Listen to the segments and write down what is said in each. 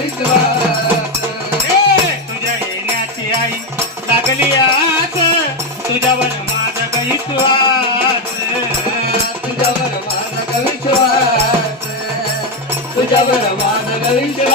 तुझ्या आई लागली आज तुझ्यावर माझा विश्वास तुझ्यावर माझा विश्वास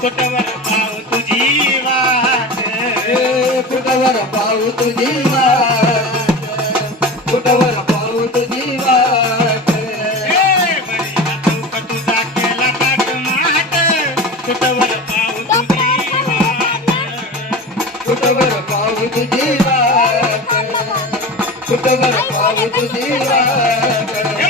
कुठवर पाव तुझी वाट. कुठवर पाव तुझी वाट. कुठवर पाव तुझी वाट. तुझा केला ताट माट. कुठवर पाव तुझी वाट. कुठवर पाव तुझी वाट. कुठवर पाव तुझी वाट.